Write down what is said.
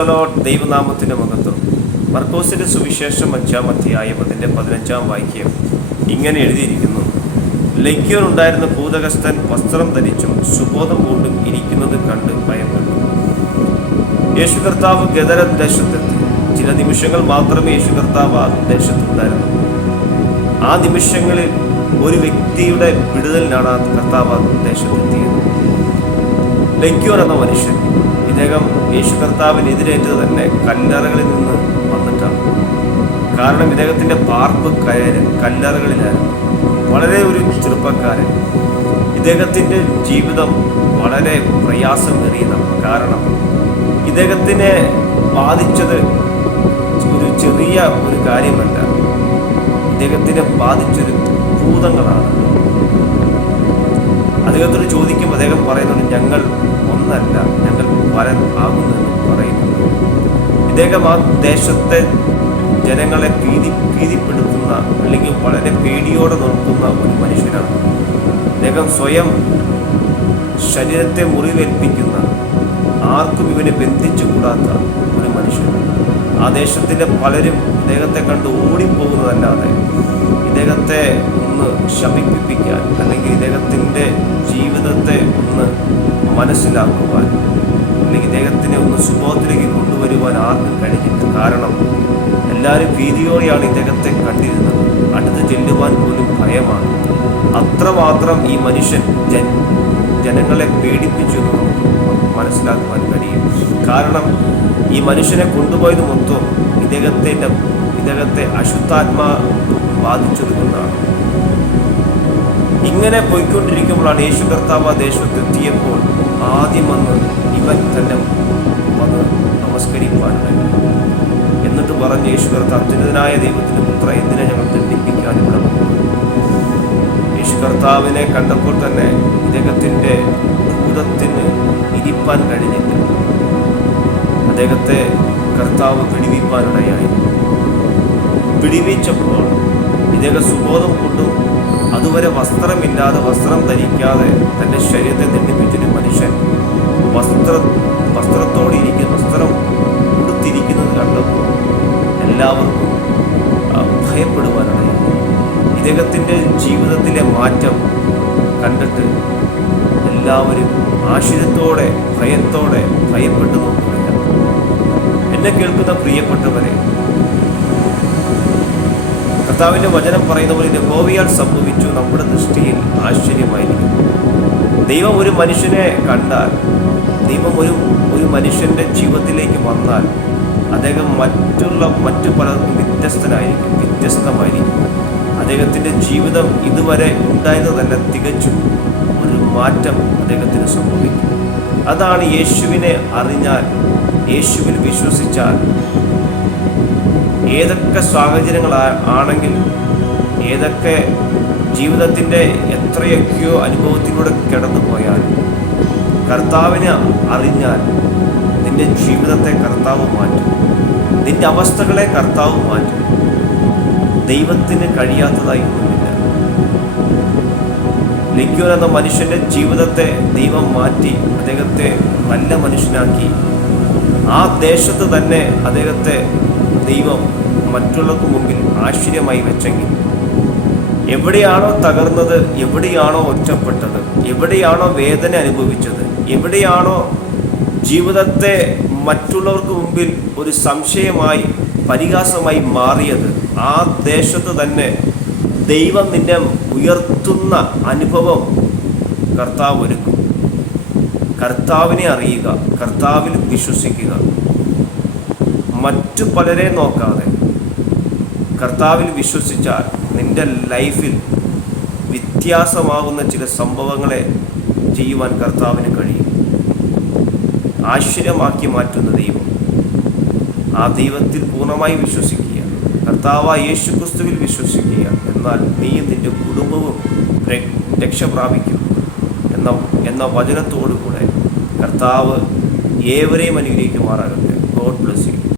ദൈവനാമത്തിൻ്റെ മഹത്വം. മർക്കോസിൻ്റെ സുവിശേഷം 5-ാം അധ്യായം അതിൻ്റെ 15-ാം വാക്യം ഇങ്ങനെ എഴുതിയിരിക്കുന്നു: ലക്യോനുണ്ടായിരുന്ന ഭൂതഗ്രസ്തൻ വസ്ത്രം ധരിച്ചും സുബോധം പൂണ്ടും ഇരിക്കുന്നത് കണ്ട് ഭയപ്പെട്ടു. യേശു കർത്താവ് ഗദര ദേശത്തെത്തി. ചില നിമിഷങ്ങൾ മാത്രമേ യേശു കർത്താവ് ആ ദേശത്തുണ്ടായിരുന്നു. ആ നിമിഷങ്ങളിൽ ഒരു വ്യക്തിയുടെ വിടുതലിനാണ് ആ കർത്താവ് ആ ദേശത്തെത്തിയത്. ലക്യോൻ എന്ന മനുഷ്യൻ, ഇദ്ദേഹം യേശു കർത്താവിനെതിരേറ്റത് തന്നെ കല്ലറകളിൽ നിന്ന് വന്നിട്ടാണ്. കാരണം ഇദ്ദേഹത്തിൻ്റെ പാർപ്പ് കല്ലറകളിലായിരുന്നു. വളരെ ഒരു ചെറുപ്പക്കാരൻ. ഇദ്ദേഹത്തിൻ്റെ ജീവിതം വളരെ പ്രയാസമേറിയതാണ്. കാരണം ഇദ്ദേഹത്തിനെ ബാധിച്ചത് ഒരു ചെറിയ ഒരു കാര്യമല്ല. ഇദ്ദേഹത്തിനെ ബാധിച്ചൊരു ഭൂതങ്ങളാണ്. അദ്ദേഹത്തോട് ചോദിക്കുമ്പോൾ അദ്ദേഹം പറയുന്നുണ്ട്, ഞങ്ങൾ ഒന്നല്ല, ഞങ്ങൾ പലൻ ആകുന്നെന്ന് പറയുന്നുണ്ട്. ഇദ്ദേഹം ആ ദേശത്തെ ജനങ്ങളെ ഭീതിപ്പെടുത്തുന്ന അല്ലെങ്കിൽ വളരെ പേടിയോടെ നോക്കുന്ന ഒരു മനുഷ്യനാണ്. ഇദ്ദേഹം സ്വയം ശരീരത്തെ മുറിവേൽപ്പിക്കുന്ന, ആർക്കും ഇവനെ ബന്ധിച്ചുകൂടാത്ത ഒരു മനുഷ്യൻ. ആ ദേശത്തിലെ പലരും ഇദ്ദേഹത്തെ കണ്ട് ഓടിപ്പോകുന്നതല്ലാതെ ഇദ്ദേഹത്തെ ഒന്ന് ശമിപ്പിക്കാൻ അല്ലെങ്കിൽ ഇദ്ദേഹത്തിൻ്റെ ജീവിതത്തെ ഒന്ന് മനസ്സിലാക്കുവാൻ അല്ലെങ്കിൽ ഇദ്ദേഹത്തിനെ ഒന്ന് സുബോധത്തിലേക്ക് കൊണ്ടുവരുവാൻ ആർക്കും കഴിഞ്ഞില്ല. കാരണം എല്ലാവരും ഭീതിയോടെയാണ് ഇദ്ദേഹത്തെ കണ്ടിരുന്നത്. അടുത്ത് ചെല്ലുവാൻ പോലും ഭയമാണ്. അത്രമാത്രം ഈ മനുഷ്യൻ ജനങ്ങളെ പേടിപ്പിച്ചു എന്ന് മനസ്സിലാക്കുവാൻ കഴിയും. കാരണം ഈ മനുഷ്യനെ കൊണ്ടുപോയത് മൊത്തം ഇദ്ദേഹത്തെ അശുദ്ധാത്മാ ബാധിച്ചതുകൊണ്ടാണ്. ഇങ്ങനെ പോയിക്കൊണ്ടിരിക്കുമ്പോഴാണ് യേശു കർത്താവ് ആ ദേശത്തെത്തിയപ്പോൾ ആദ്യം വന്ന് ഇവൻ തന്നെ വന്ന് നമസ്കരിക്കുവാനായി. എന്നിട്ട് പറഞ്ഞ്, യേശു കർത്താവ്, അത്യുന്നതനായ ദൈവത്തിൻ്റെ പുത്ര, എന്തിനെ ഞങ്ങൾ ദണ്ഡിപ്പിക്കാൻ ഇവിടെ വന്നു? യേശു കർത്താവിനെ കണ്ടപ്പോൾ തന്നെ ഇദ്ദേഹത്തിൻ്റെ ഭൂതത്തിന് ഇരിപ്പാൻ കഴിഞ്ഞില്ല. അദ്ദേഹത്തെ കർത്താവ് പിടിവിപ്പാനിടയായി. പിടിവിച്ചപ്പോൾ ഇദ്ദേഹം സുബോധം കൊണ്ടും അതുവരെ വസ്ത്രം ധരിക്കാതെ തൻ്റെ ശരീരത്തെ ദണ്ഡിപ്പിച്ചൊരു മനുഷ്യൻ വസ്ത്രം ഉടുത്തിരിക്കുന്നത് കണ്ടപ്പോൾ എല്ലാവർക്കും ഭയപ്പെടുവാനാണ്. ഇദ്ദേഹത്തിൻ്റെ ജീവിതത്തിലെ മാറ്റം കണ്ടിട്ട് എല്ലാവരും ആശ്ചര്യത്തോടെ ഭയപ്പെട്ടു നോക്കുകയാണ്. എന്നെ കേൾക്കുന്ന പ്രിയപ്പെട്ടവരെ, കർത്താവിൻ്റെ വചനം പറയുന്ന പോലെ യഹോവയാൽ സംഭവിച്ചു നമ്മുടെ ദൃഷ്ടിയിൽ ആശ്ചര്യമായിരിക്കും. ദൈവം ഒരു മനുഷ്യനെ കണ്ടാൽ, ദൈവം ഒരു മനുഷ്യൻ്റെ ജീവിതത്തിലേക്ക് വന്നാൽ അദ്ദേഹം മറ്റു പലർക്കും വ്യത്യസ്തമായിരിക്കും. അദ്ദേഹത്തിൻ്റെ ജീവിതം ഇതുവരെ ഉണ്ടായതല്ല, തികച്ചും ഒരു മാറ്റം അദ്ദേഹത്തിന് സംഭവിക്കും. അതാണ് യേശുവിനെ അറിഞ്ഞാൽ, യേശുവിൽ വിശ്വസിച്ചാൽ, ഏതൊക്കെ സാഹചര്യങ്ങളാണെങ്കിൽ, ഏതൊക്കെ ജീവിതത്തിൻ്റെ എത്രയൊക്കെയോ അനുഭവത്തിലൂടെ കടന്നു പോയാൽ, കർത്താവിനെ അറിഞ്ഞാൽ നിന്റെ ജീവിതത്തെ കർത്താവ് മാറ്റും. നിന്റെ അവസ്ഥകളെ കർത്താവ് മാറ്റും. ദൈവത്തിന് കഴിയാത്തതായി ഒന്നുമില്ല. ലക്യോൻ എന്ന മനുഷ്യൻ്റെ ജീവിതത്തെ ദൈവം മാറ്റി അദ്ദേഹത്തെ നല്ല മനുഷ്യനാക്കി. ആ ദേശത്ത് തന്നെ അദ്ദേഹത്തെ ദൈവം മറ്റുള്ളവർക്ക് മുമ്പിൽ ആശ്ചര്യമായി വെച്ചെങ്കിൽ, എവിടെയാണോ തകർന്നത്, എവിടെയാണോ ഒറ്റപ്പെട്ടത്, എവിടെയാണോ വേദന അനുഭവിച്ചത്, എവിടെയാണോ ജീവിതത്തെ മറ്റുള്ളവർക്ക് മുമ്പിൽ ഒരു സംശയമായി പരിഹാസമായി മാറിയത്, ആ ദേശത്ത് തന്നെ ദൈവം നിന്നെ ഉയർത്തുന്ന അനുഭവം കർത്താവ് ഒരുക്കും. കർത്താവിനെ അറിയുക, കർത്താവിൽ വിശ്വസിക്കുക. മറ്റു പലരെ നോക്കാതെ കർത്താവിൽ വിശ്വസിച്ചാൽ നിന്റെ ലൈഫിൽ വ്യത്യാസമാകുന്ന ചില സംഭവങ്ങളെ ചെയ്യുവാൻ കർത്താവിന് കഴിയും. ആശ്ചര്യമാക്കി മാറ്റുന്ന ദൈവം, ആ ദൈവത്തിൽ പൂർണ്ണമായി വിശ്വസിക്കുക. കർത്താവായ യേശു ക്രിസ്തുവിൽ വിശ്വസിക്കുക. എന്നാൽ നീയും നിന്റെ കുടുംബവും രക്ഷ പ്രാപിക്കും എന്ന വചനത്തോടു കൂടെ കർത്താവ് ഏവരെയും അനുഗ്രഹിക്കുമാറാകട്ടെ. God bless you.